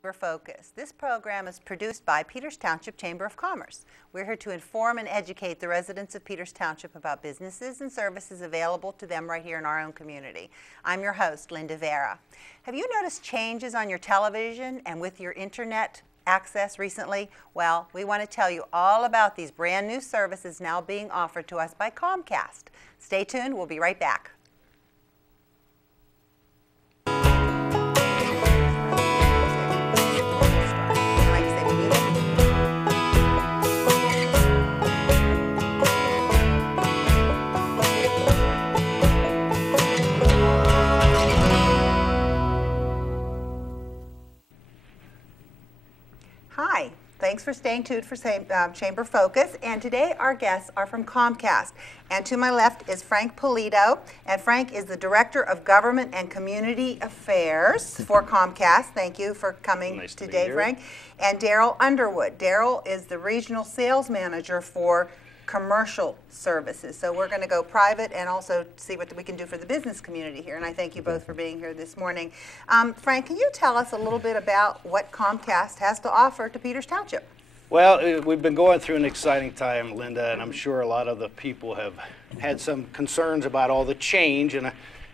Focus. This program is produced by Peters Township Chamber of Commerce. We're here to inform and educate the residents of Peters Township about businesses and services available to them right here in our own community. I'm your host, Linda Vaira. Have you noticed changes on your television and with your internet access recently? Well, we want to tell you all about these brand new services now being offered to us by Comcast. Stay tuned, we'll be right back. Hi, thanks for staying tuned for Chamber Focus, and today our guests are from Comcast. And to my left is Frank Polito, and Frank is the Director of Government and Community Affairs for Comcast. Thank you for coming today, Frank. And Darrell Underwood. Darrell is the Regional Sales Manager for Commercial Services. So we're going to go private and also see what we can do for the business community here. And I thank you both for being here this morning. Frank, can you tell us a little bit about what Comcast has to offer to Peters Township? Well, we've been going through an exciting time, Linda, and I'm sure a lot of the people have had some concerns about all the change. And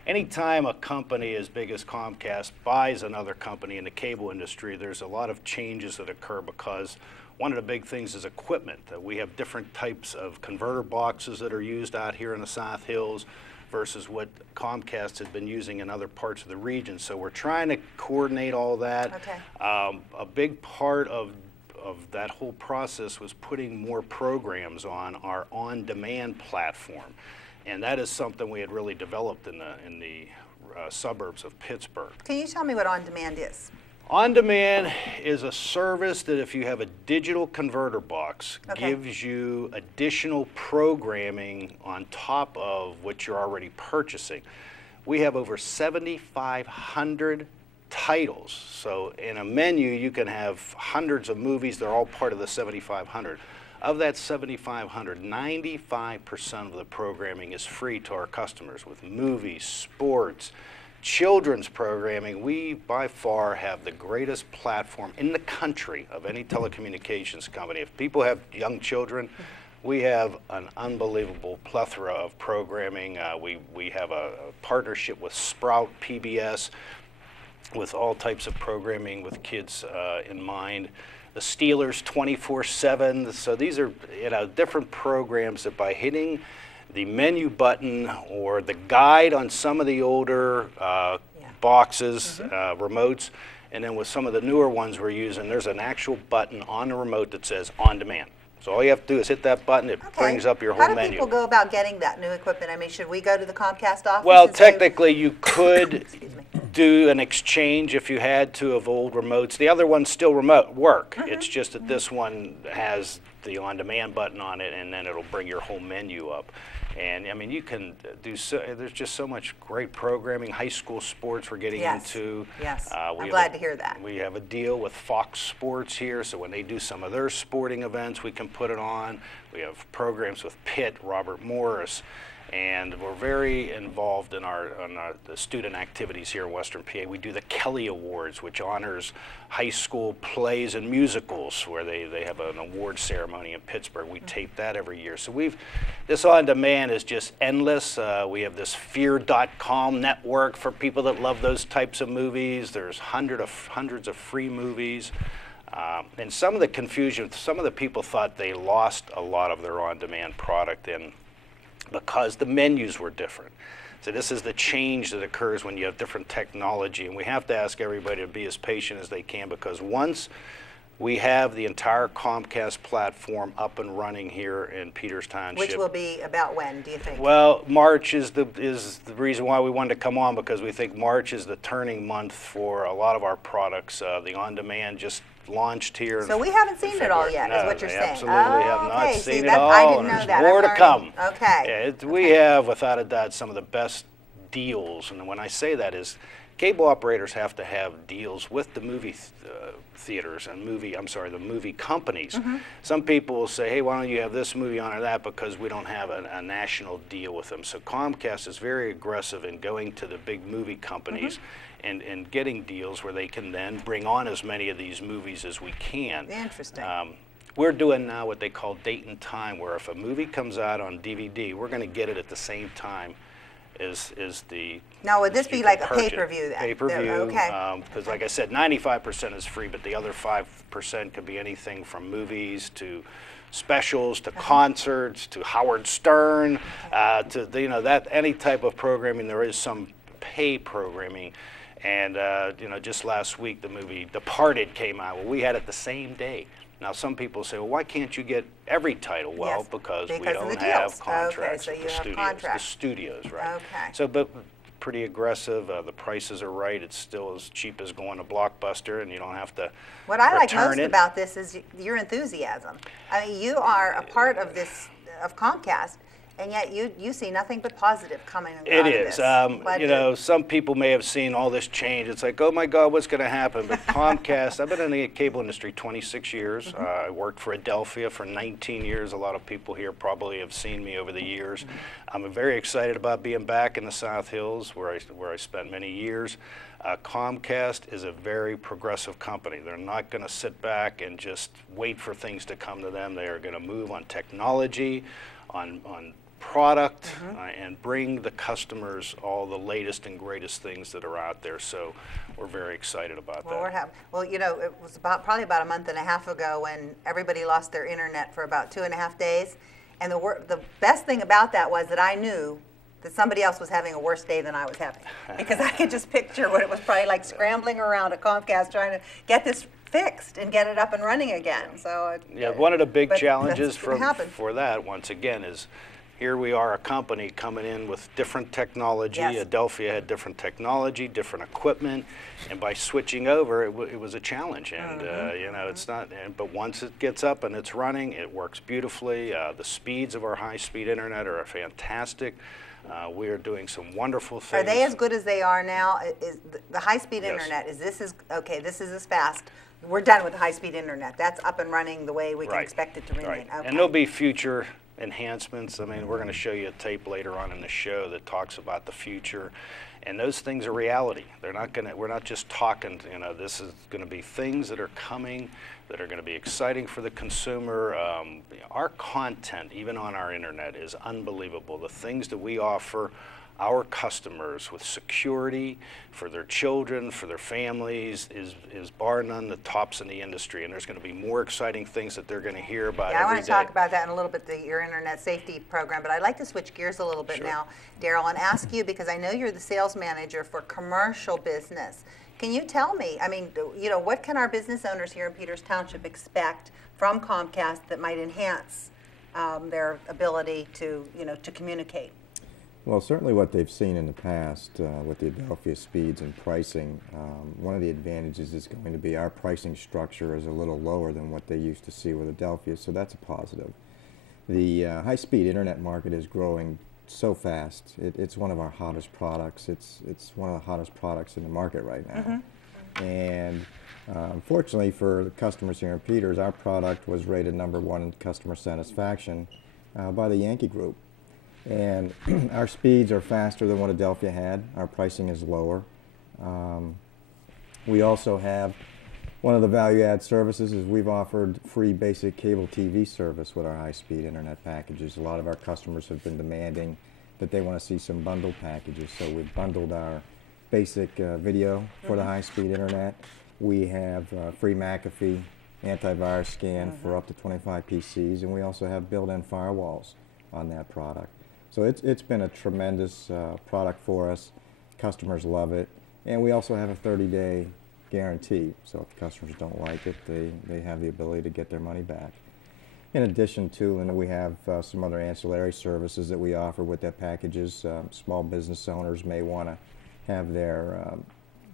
anytime a company as big as Comcast buys another company in the cable industry, there's a lot of changes that occur because one of the big things is equipment. We have different types of converter boxes that are used out here in the South Hills versus what Comcast had been using in other parts of the region. So we're trying to coordinate all that. Okay. A big part of that whole process was putting more programs on our on-demand platform. And that is something we had really developed in the suburbs of Pittsburgh. Can you tell me what on-demand is? On-demand is a service that if you have a digital converter box, gives you additional programming on top of what you're already purchasing. We have over 7,500 titles. So in a menu, you can have hundreds of movies. They're all part of the 7,500. Of that 7,500, 95% of the programming is free to our customers with movies, sports, children's programming. We, by far, have the greatest platform in the country of any telecommunications company. If people have young children, we have an unbelievable plethora of programming. We have a partnership with Sprout PBS with all types of programming with kids in mind. The Steelers 24/7. So these are different programs that by hitting the menu button or the guide on some of the older boxes, remotes, and then with some of the newer ones we're using, there's an actual button on the remote that says on demand. So all you have to do is hit that button, it brings up your whole menu. How do people go about getting that new equipment? I mean, should we go to the Comcast office? Well, technically you could do an exchange if you had to of old remotes. The other ones still work. It's just that this one has the on-demand button on it, and then it'll bring your whole menu up. And I mean, you can do there's just so much great programming. High school sports we're getting into. Yes, I'm glad to hear that. We have a deal with Fox Sports here, so when they do some of their sporting events, we can put it on. We have programs with Pitt, Robert Morris, and we're very involved in the student activities here in Western PA. We do the Kelly Awards, which honors high school plays and musicals, where they have an award ceremony in Pittsburgh. We tape that every year. So this on-demand is just endless. We have this fear.com network for people that love those types of movies. There's hundreds of free movies. And some of the confusion, some of the people thought they lost a lot of their on-demand product because the menus were different. So this is the change that occurs when you have different technology, and we have to ask everybody to be as patient as they can, because once we have the entire Comcast platform up and running here in Peters Township. Which will be about when, do you think? Well, March is the reason why we wanted to come on, because we think March is the turning month for a lot of our products. The on-demand just launched here. So we haven't seen it all yet, is what you're saying. Absolutely have not seen it all. I didn't know that. More to come. Okay. Yeah, we have, without a doubt, some of the best deals, and when I say that is, cable operators have to have deals with the movie theaters and the movie companies. Some people will say, hey, why don't you have this movie on or that, because we don't have a national deal with them. So Comcast is very aggressive in going to the big movie companies and getting deals where they can then bring on as many of these movies as we can. Interesting. We're doing now what they call date and time, where if a movie comes out on DVD, we're going to get it at the same time as the. Now, would this be like a pay-per-view then? Pay-per-view, okay. Because like I said, 95% is free, but the other 5% could be anything from movies to specials to concerts to Howard Stern to that any type of programming. There is some pay programming. And just last week the movie Departed came out. Well, we had it the same day. Now some people say, well, why can't you get every title? Well, yes, because we of don't the have deals. contracts Okay, so with you the have studios. contracts. The studios, right? Okay. So, but pretty aggressive. The prices are right. It's still as cheap as going to Blockbuster, and you don't have to. What I like most it. about this is your enthusiasm. I mean, you are a part of this of Comcast, and yet you see nothing but positive coming out of this. It is. Some people may have seen all this change. It's like, oh my God, what's going to happen? But Comcast, I've been in the cable industry 26 years. I worked for Adelphia for 19 years. A lot of people here probably have seen me over the years. I'm very excited about being back in the South Hills, where I spent many years. Comcast is a very progressive company. They're not going to sit back and just wait for things to come to them. They are going to move on technology, on product, and bring the customers all the latest and greatest things that are out there. So we're very excited about that. It was probably about a month and a half ago when everybody lost their internet for about 2.5 days. And the best thing about that was that I knew that somebody else was having a worse day than I was having. Because I could just picture what it was probably like scrambling around at Comcast trying to get this fixed and get it up and running again. So one of the big challenges for that, once again, is here we are, a company coming in with different technology. Yes. Adelphia had different technology, different equipment, and by switching over, it was a challenge. And it's not. But once it gets up and it's running, it works beautifully. The speeds of our high-speed internet are fantastic. We are doing some wonderful things. Are they as good as they are now? Is the high-speed internet? This is as fast? We're done with the high-speed internet. That's up and running the way we can expect it to remain. Right. Okay. And there'll be future enhancements. I mean, we're going to show you a tape later on in the show that talks about the future, and those things are reality. They're not going to. We're not just talking. This is going to be things that are coming that are going to be exciting for the consumer. Our content, even on our internet, is unbelievable. The things that we offer our customers with security for their children, for their families, is bar none the tops in the industry. And there's going to be more exciting things that they're going to hear about every day. I want to talk about that in a little bit, your internet safety program. But I'd like to switch gears a little bit now, Darrell, and ask you, because I know you're the sales manager for commercial business. Can you tell me, what can our business owners here in Peters Township expect from Comcast that might enhance their ability to communicate? Well, certainly what they've seen in the past with the Adelphia speeds and pricing, one of the advantages is going to be our pricing structure is a little lower than what they used to see with Adelphia, so that's a positive. The high-speed internet market is growing so fast. It's one of our hottest products. It's one of the hottest products in the market right now. And unfortunately for the customers here in Peters, our product was rated #1 in customer satisfaction by the Yankee Group. And our speeds are faster than what Adelphia had. Our pricing is lower. We also have one of the value-add services is we've offered free basic cable TV service with our high-speed internet packages. A lot of our customers have been demanding that they want to see some bundled packages, so we've bundled our basic video for the high-speed internet. We have free McAfee antivirus scan for up to 25 PCs, and we also have built-in firewalls on that product. So it's been a tremendous product for us. Customers love it. And we also have a 30-day guarantee. So if customers don't like it, they have the ability to get their money back. In addition to, and we have some other ancillary services that we offer with that packages. Small business owners may want to have their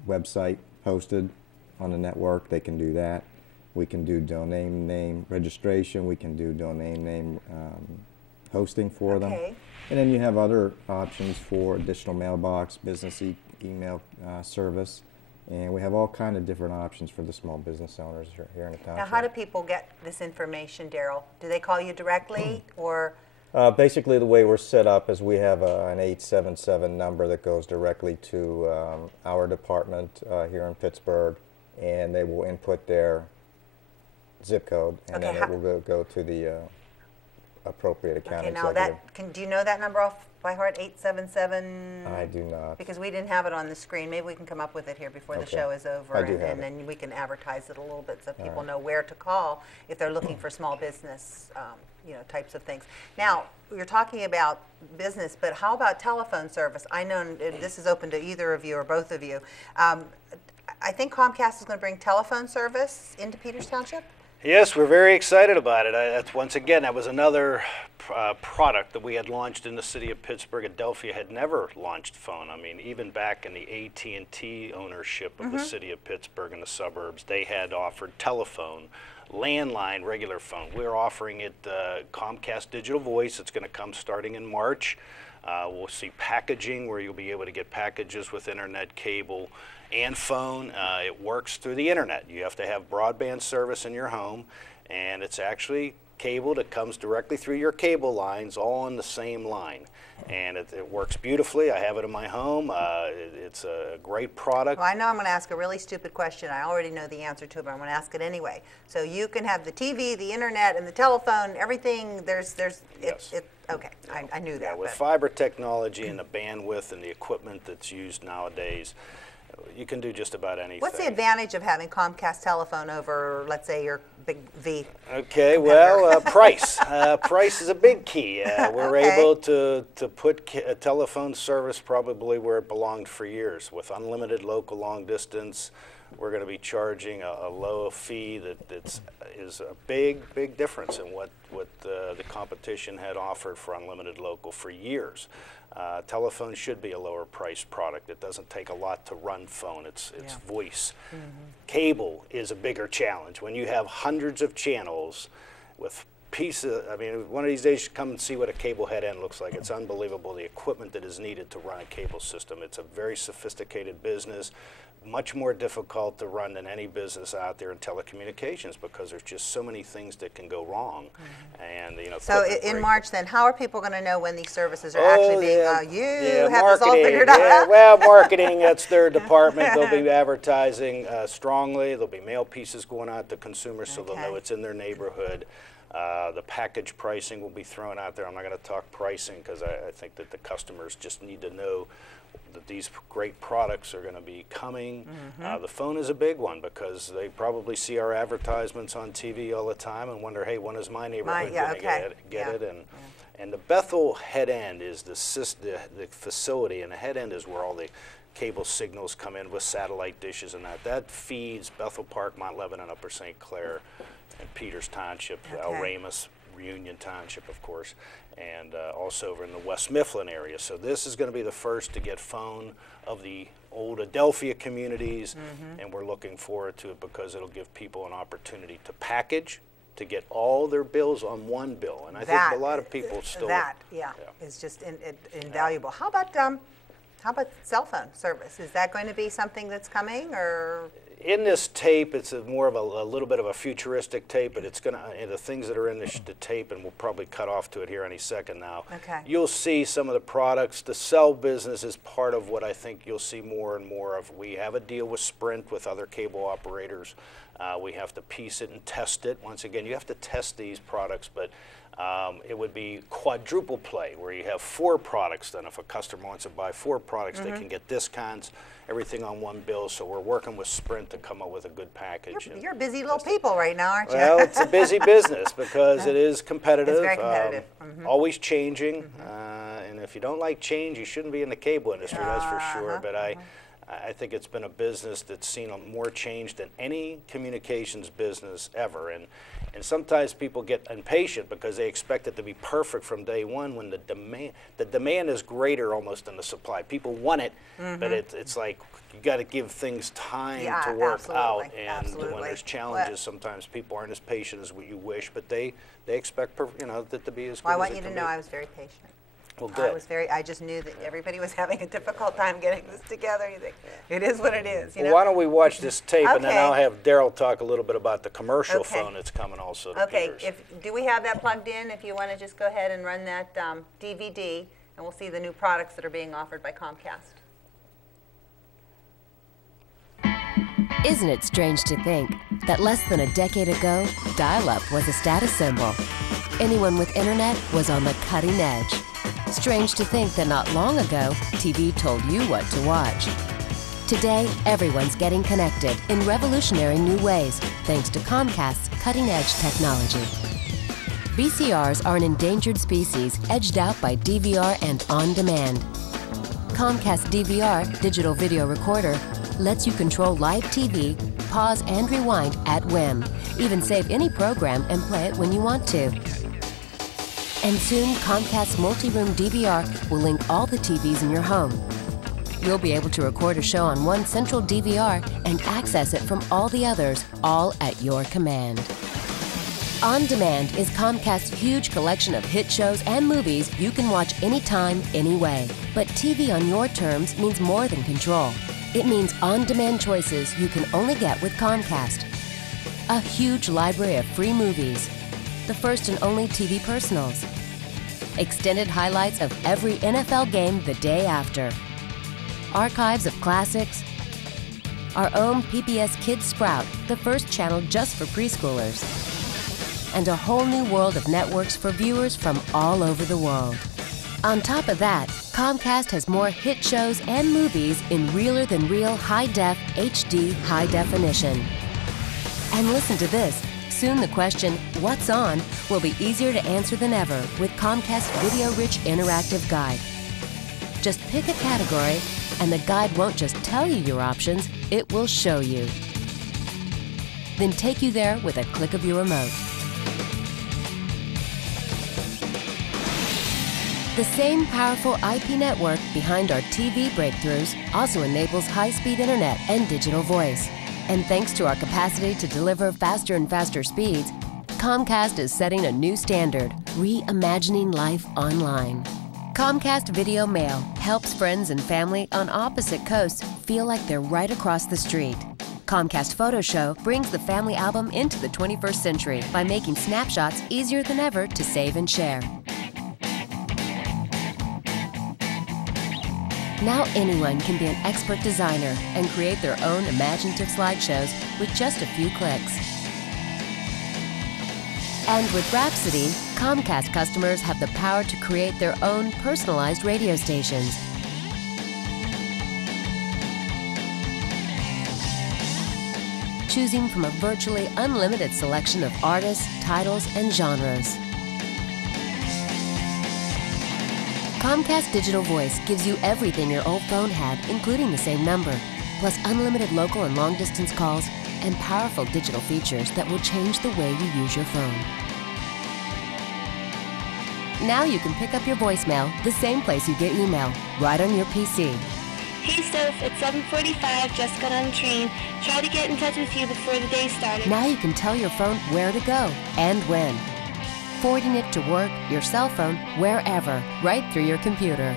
website hosted on the network. They can do that. We can do domain name registration. We can do domain name hosting for them. Okay. And then you have other options for additional mailbox, business email service. And we have all kind of different options for the small business owners here in the township. Now, how do people get this information, Darrell? Do they call you directly, or? Basically, the way we're set up is we have an 877 number that goes directly to our department here in Pittsburgh, and they will input their zip code, and Okay, then it will go to the appropriate account Okay, now executive. do you know that number off by heart, 877? I do not. Because we didn't have it on the screen. Maybe we can come up with it here before the Okay. show is over, I do and have it. then we can advertise it a little bit so people know where to call if they're looking for small business, types of things. Now, you're talking about business, but how about telephone service? I know this is open to either of you or both of you. I think Comcast is going to bring telephone service into Peters Township. Yes, we're very excited about it. That's, once again, that was another product that we had launched in the city of Pittsburgh. Adelphia had never launched phone. I mean, even back in the AT&T ownership of the city of Pittsburgh and the suburbs, they had offered telephone, landline, regular phone. We're offering it Comcast Digital Voice. It's going to come starting in March. We'll see packaging where you'll be able to get packages with internet, cable, and phone. It works through the internet. You have to have broadband service in your home, and it's actually cable that comes directly through your cable lines, all on the same line. And it works beautifully. I have it in my home. It's a great product. Well, I know I'm going to ask a really stupid question. I already know the answer to it, but I'm going to ask it anyway. So you can have the TV, the internet, and the telephone, everything. Yes. Okay, I knew that. Yeah, with but- fiber technology and the bandwidth and the equipment that's used nowadays, you can do just about anything. What's the advantage of having Comcast telephone over, let's say, your big V? Okay, well, price. Price is a big key. We're Okay. able to put a telephone service probably where it belonged for years. With unlimited local long distance, we're going to be charging a low fee that is a big difference in what the competition had offered for unlimited local for years. Telephone should be a lower priced product. It doesn't take a lot to run phone. It's voice. Cable is a bigger challenge. When you have hundreds of channels with pieces, I mean, one of these days you should come and see what a cable head end looks like. It's unbelievable, the equipment that is needed to run a cable system. It's a very sophisticated business, much more difficult to run than any business out there in telecommunications because there's just so many things that can go wrong. And So in March, then, how are people going to know when these services are actually being? You have this all marketing. figured out. Yeah, well, marketing, that's their department. They'll be advertising strongly. There'll be mail pieces going out to consumers so they'll know it's in their neighborhood. The package pricing will be thrown out there. I'm not going to talk pricing because I think that the customers just need to know that these great products are going to be coming. The phone is a big one because they probably see our advertisements on TV all the time and wonder, hey, when is my neighborhood going to get it? And the Bethel head end is the facility, and the head end is where all the cable signals come in with satellite dishes and that feeds Bethel Park, Mount Lebanon, Upper St. Clair, and Peters Township, Alramus, Union Township, of course, and also over in the West Mifflin area. So this is going to be the first to get phone of the old Adelphia communities, and we're looking forward to it because it'll give people an opportunity to package, to get all their bills on one bill. And I think a lot of people still... is just invaluable. How about cell phone service? Is that going to be something that's coming, or...? In this tape, it's more of a little bit of a futuristic tape, but it's going to, the things that are in the tape, and we'll probably cut off to it here any second now. Okay. You'll see some of the products. The cell business is part of what I think you'll see more and more of. We have a deal with Sprint, with other cable operators. We have to piece it and test it. Once again, you have to test these products, but it would be quadruple play, where you have 4 products. Then if a customer wants to buy 4 products, they can get discounts, everything on one bill. So we're working with Sprint to come up with a good package. You're busy little people right now, aren't you? Well, it's a busy business because it is competitive. It's very competitive. Always changing. And if you don't like change, you shouldn't be in the cable industry, that's for sure. But I think it's been a business that's seen more change than any communications business ever. And sometimes people get impatient because they expect it to be perfect from day one when the demand is greater almost than the supply. People want it, but it's like, you got to give things time Yeah, to work out, absolutely, and absolutely. when there's challenges, sometimes people aren't as patient as what you wish, but they expect that to be as good Well, I as want it you to can know be. I was very patient. Well, good. I just knew that everybody was having a difficult time getting this together. You think, it is what it is, you Well, know? why don't we watch this tape, and then Okay. I'll have Darrell talk a little bit about the commercial Okay. phone that's coming also to Okay, Peters. do we have that plugged in? If you want to just go ahead and run that DVD, and we'll see the new products that are being offered by Comcast. Isn't it strange to think that less than a decade ago, dial-up was a status symbol? Anyone with internet was on the cutting edge. Strange to think that not long ago, TV told you what to watch. Today, everyone's getting connected in revolutionary new ways thanks to Comcast's cutting-edge technology. VCRs are an endangered species edged out by DVR and on-demand. Comcast DVR, digital video recorder, lets you control live TV, pause and rewind at whim, even save any program and play it when you want to. And soon, Comcast's multi-room DVR will link all the TVs in your home. You'll be able to record a show on one central DVR and access it from all the others, all at your command. On Demand is Comcast's huge collection of hit shows and movies you can watch anytime, anyway. But TV on your terms means more than control. It means on-demand choices you can only get with Comcast. A huge library of free movies, the first and only TV personals, extended highlights of every NFL game the day after, archives of classics, our own PBS Kids Sprout, the first channel just for preschoolers, and a whole new world of networks for viewers from all over the world. On top of that, Comcast has more hit shows and movies in realer-than-real high-def HD high definition. And listen to this. Soon the question, what's on, will be easier to answer than ever with Comcast's video-rich interactive guide. Just pick a category, and the guide won't just tell you your options, it will show you. Then take you there with a click of your remote. The same powerful IP network behind our TV breakthroughs also enables high-speed internet and digital voice. And thanks to our capacity to deliver faster and faster speeds, Comcast is setting a new standard, reimagining life online. Comcast Video Mail helps friends and family on opposite coasts feel like they're right across the street. Comcast Photo Show brings the family album into the 21st century by making snapshots easier than ever to save and share. Now anyone can be an expert designer and create their own imaginative slideshows with just a few clicks. And with Rhapsody, Comcast customers have the power to create their own personalized radio stations. Choosing from a virtually unlimited selection of artists, titles, and genres. Comcast Digital Voice gives you everything your old phone had, including the same number, plus unlimited local and long-distance calls and powerful digital features that will change the way you use your phone. Now you can pick up your voicemail the same place you get email, right on your PC. Hey Steph, it's 7:45, just got on the train. Try to get in touch with you before the day started. Now you can tell your phone where to go and when, forwarding it to work, your cell phone, wherever, right through your computer.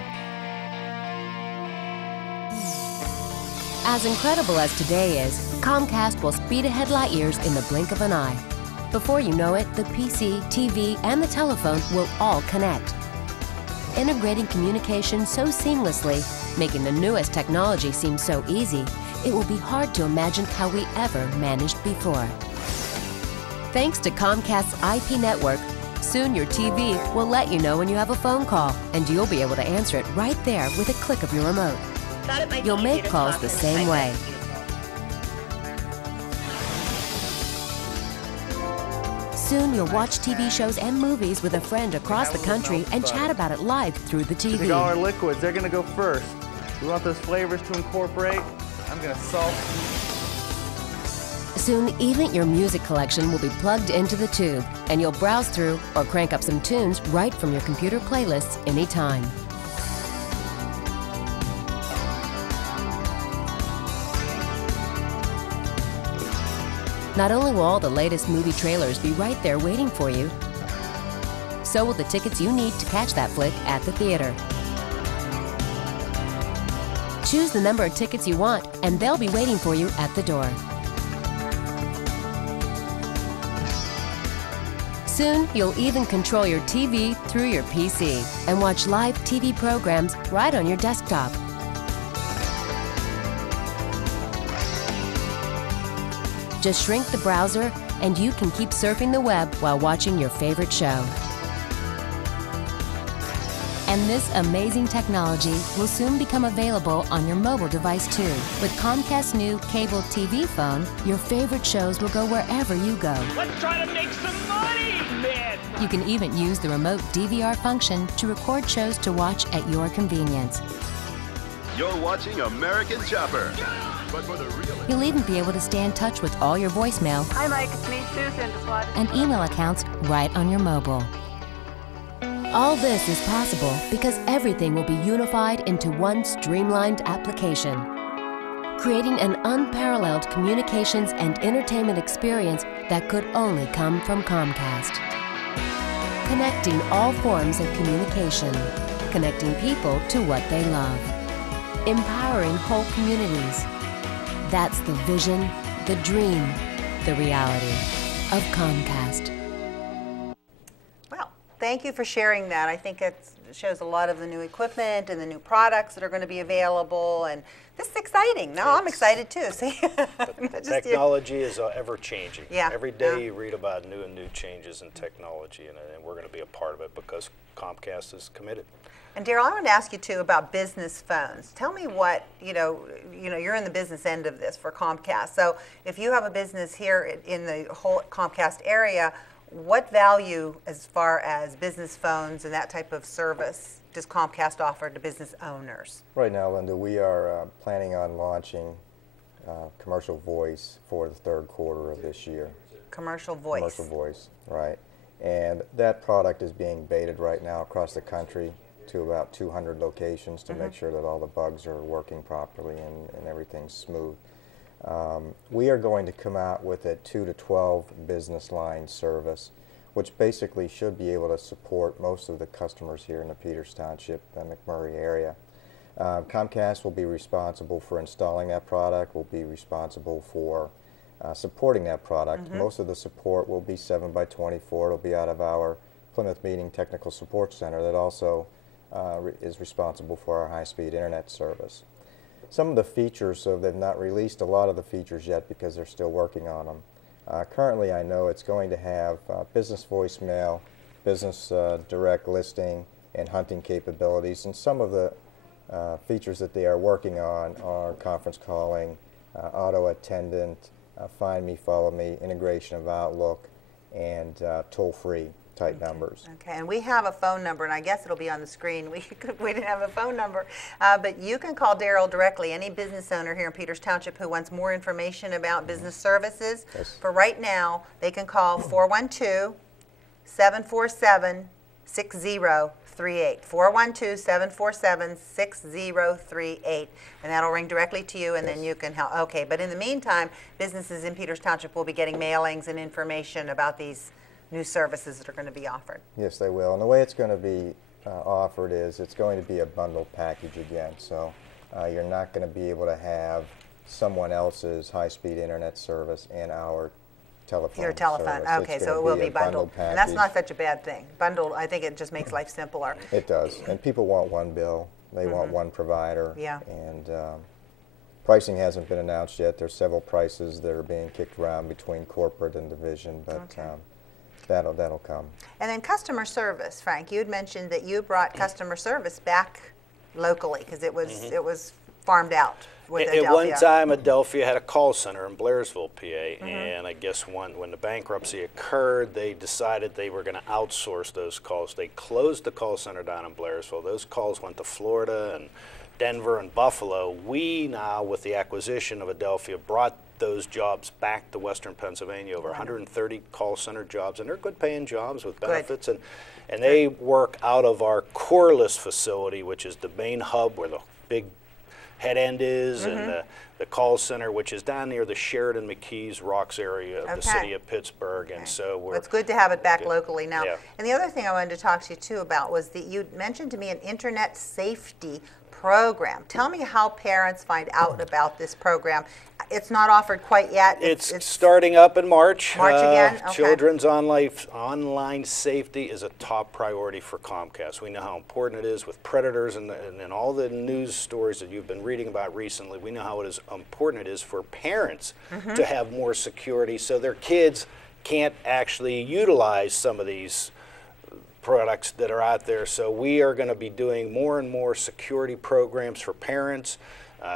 As incredible as today is, Comcast will speed ahead light years in the blink of an eye. Before you know it, the PC, TV, and the telephone will all connect. Integrating communication so seamlessly, making the newest technology seem so easy, it will be hard to imagine how we ever managed before. Thanks to Comcast's IP network, soon your TV will let you know when you have a phone call, and you'll be able to answer it right there with a click of your remote. Thought it might be You'll easier make to calls talk the than same type way. it. Soon you'll watch TV shows and movies with a friend across the country and chat about it live through the $2 TV. liquids, they're gonna go first. We want those flavors to incorporate. I'm gonna salt. Soon even your music collection will be plugged into the tube, and you'll browse through or crank up some tunes right from your computer playlists anytime. Not only will all the latest movie trailers be right there waiting for you, so will the tickets you need to catch that flick at the theater. Choose the number of tickets you want, and they'll be waiting for you at the door. Soon, you'll even control your TV through your PC and watch live TV programs right on your desktop. Just shrink the browser, and you can keep surfing the web while watching your favorite show. And this amazing technology will soon become available on your mobile device too. With Comcast's new cable TV phone, your favorite shows will go wherever you go. Let's try to make some money, man! You can even use the remote DVR function to record shows to watch at your convenience. You're watching American Chopper. But for the real... You'll even be able to stay in touch with all your voicemail Hi, Mike. It's me, Susan. and email accounts right on your mobile. All this is possible because everything will be unified into one streamlined application, creating an unparalleled communications and entertainment experience that could only come from Comcast. Connecting all forms of communication, connecting people to what they love, empowering whole communities. That's the vision, the dream, the reality of Comcast. Well, thank you for sharing that. I think it shows a lot of the new equipment and the new products that are going to be available, and this is exciting. Now I'm excited too. See, Technology is ever changing. Yeah. Every day you read about new and new changes in technology, and we're going to be a part of it because Comcast is committed. And Darrell, I want to ask you too about business phones. Tell me what, you're in the business end of this for Comcast. So if you have a business here in the whole Comcast area, what value as far as business phones and that type of service does Comcast offer to business owners? Right now, Linda, we are planning on launching commercial voice for the third quarter of this year. Commercial voice. Commercial voice, right. And that product is being baited right now across the country to about 200 locations to make sure that all the bugs are working properly and everything's smooth. We are going to come out with a 2 to 12 business line service, which basically should be able to support most of the customers here in the Peters Township and McMurray area. Comcast will be responsible for installing that product, will be responsible for supporting that product. Most of the support will be 7 by 24. It'll be out of our Plymouth Meeting Technical Support Center that also is responsible for our high-speed internet service. Some of the features, so they've not released a lot of the features yet because they're still working on them. Currently, I know it's going to have business voicemail, business direct listing, and hunting capabilities. And some of the features that they are working on are conference calling, auto attendant, find me, follow me, integration of Outlook, and toll-free type numbers. Okay, and we have a phone number, and I guess it'll be on the screen. We didn't have a phone number, but you can call Darrell directly, any business owner here in Peters Township who wants more information about business services. Yes. For right now, they can call 412-747-6038. 412-747-6038, and that'll ring directly to you, and then you can help. Okay, but in the meantime, businesses in Peters Township will be getting mailings and information about these new services that are going to be offered. Yes, they will. And the way it's going to be offered is it's going to be a bundled package again. So you're not going to be able to have someone else's high-speed internet service and our telephone Your telephone. service. Okay, It's so gonna it will be be a bundled bundled. And that's not package. such a bad thing. Bundled, I think it just makes life simpler. It does. And people want one bill. They want one provider. Yeah. And pricing hasn't been announced yet. There's several prices that are being kicked around between corporate and division, but Okay. that'll come. And then customer service, Frank, you had mentioned that you brought customer service back locally because it was farmed out with At Adelphia. one time, Adelphia had a call center in Blairsville, PA, and I guess when the bankruptcy occurred, they decided they were going to outsource those calls. They closed the call center down in Blairsville. Those calls went to Florida and Denver and Buffalo. We now, with the acquisition of Adelphia, brought those jobs back to Western Pennsylvania, over 130 call center jobs, and they're good paying jobs with benefits. And they work out of our Corliss facility, which is the main hub where the big head end is, and the call center, which is down near the Sheridan McKees Rocks area of the city of Pittsburgh. And so well, it's good to have it back locally now. Yeah. And the other thing I wanted to talk to you too about was that you mentioned to me an internet safety program. Tell me how parents find out about this program. It's not offered quite yet. It's starting up in March. March again? Okay. Children's online safety is a top priority for Comcast. We know how important it is with predators and all the news stories that you've been reading about recently. We know how important it is for parents to have more security so their kids can't actually utilize some of these products that are out there. So we are going to be doing more and more security programs for parents.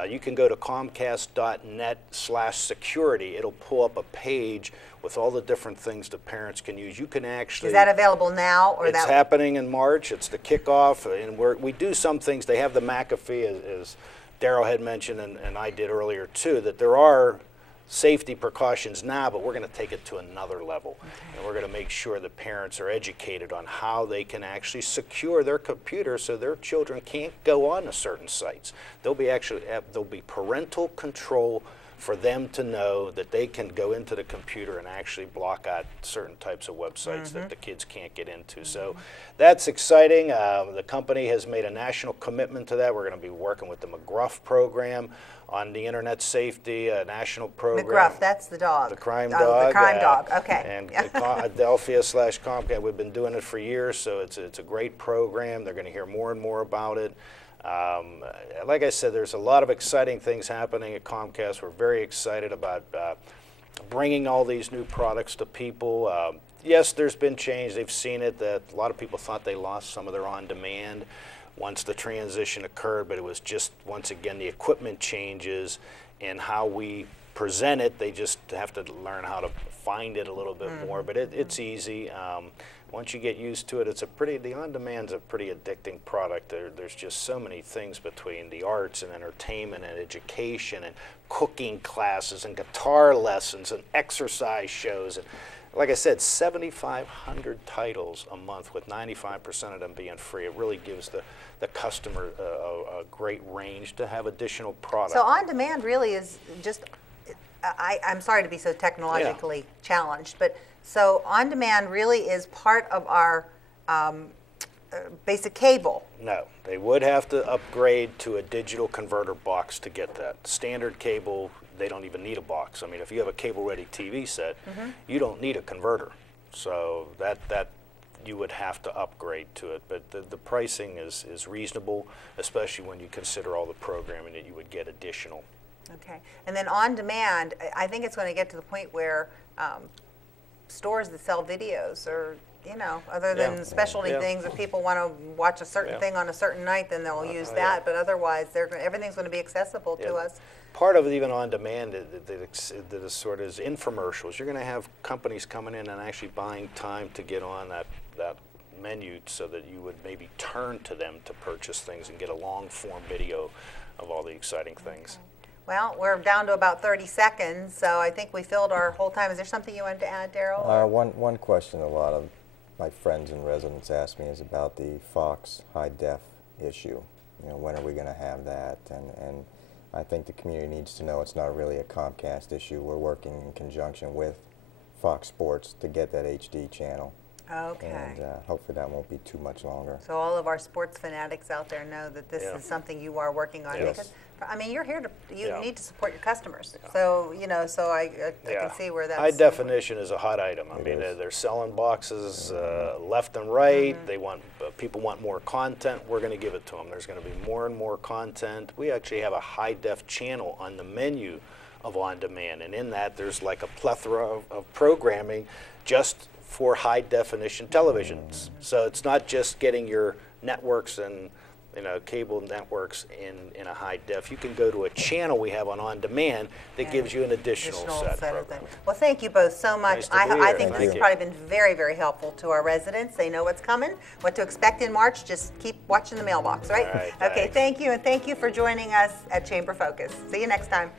You can go to comcast.net/security. It'll pull up a page with all the different things that parents can use. You can actually... Is that available now? Or it's happening in March. It's the kickoff. And we do some things. They have the McAfee, as Darrell had mentioned, and I did earlier too, that there are safety precautions now, but we're going to take it to another level. And we're going to make sure that parents are educated on how they can actually secure their computer so their children can't go on to certain sites. There'll be parental control for them to know that they can go into the computer and actually block out certain types of websites that the kids can't get into. So that's exciting. The company has made a national commitment to that. We're going to be working with the McGruff program on the internet safety, a national program. McGruff, that's the dog. The crime dog. The crime dog, okay. And Adelphia/Comcast, we've been doing it for years, so it's a great program. They're going to hear more and more about it. Like I said, there's a lot of exciting things happening at Comcast. We're very excited about bringing all these new products to people. Yes, there's been change. They've seen it. That a lot of people thought they lost some of their on-demand once the transition occurred, but it was just, once again, the equipment changes and how we present it. They just have to learn how to find it a little bit more, but it's easy. Once you get used to it, the on-demand's a pretty addicting product. There's just so many things between the arts and entertainment and education and cooking classes and guitar lessons and exercise shows. And like I said, 7,500 titles a month with 95% of them being free. It really gives the customer a great range to have additional products. So on-demand really is just, I'm sorry to be so technologically challenged, but so on-demand really is part of our basic cable. No, they would have to upgrade to a digital converter box to get that. Standard cable, they don't even need a box. I mean, if you have a cable-ready TV set, you don't need a converter. So that you would have to upgrade to it. But the pricing is reasonable, especially when you consider all the programming that you would get additional. Okay. And then on demand, I think it's going to get to the point where stores that sell videos or, you know, other than specialty things, if people want to watch a certain thing on a certain night, then they'll use that. But otherwise, everything's going to be accessible to us. Part of even on demand that is sort of infomercials. You're going to have companies coming in and actually buying time to get on that menu so that you would maybe turn to them to purchase things and get a long form video of all the exciting things. Well, we're down to about 30 seconds, so I think we filled our whole time. Is there something you wanted to add, Darrell? One question a lot of my friends and residents ask me is about the Fox high def issue. You know, when are we going to have that? And I think the community needs to know it's not really a Comcast issue. We're working in conjunction with Fox Sports to get that HD channel. Okay. And hopefully that won't be too much longer. So all of our sports fanatics out there know that this is something you are working on. Yes. Because, I mean, you're here to, you need to support your customers. So, you know, so I can see where that's... High definition is a hot item. I mean, they're selling boxes left and right. They want, people want more content. We're going to give it to them. There's going to be more and more content. We actually have a high def channel on the menu of on demand. And in that, there's like a plethora of programming just for high definition televisions. So it's not just getting your networks and cable networks in a high def. You can go to a channel we have on demand that gives you an additional set of things. Well, thank you both so much. Nice to be I here. think this has probably been very, very helpful to our residents. They know what's coming, what to expect in March. Just keep watching the mailbox, right? All right, okay, thank you, and thank you for joining us at Chamber Focus. See you next time.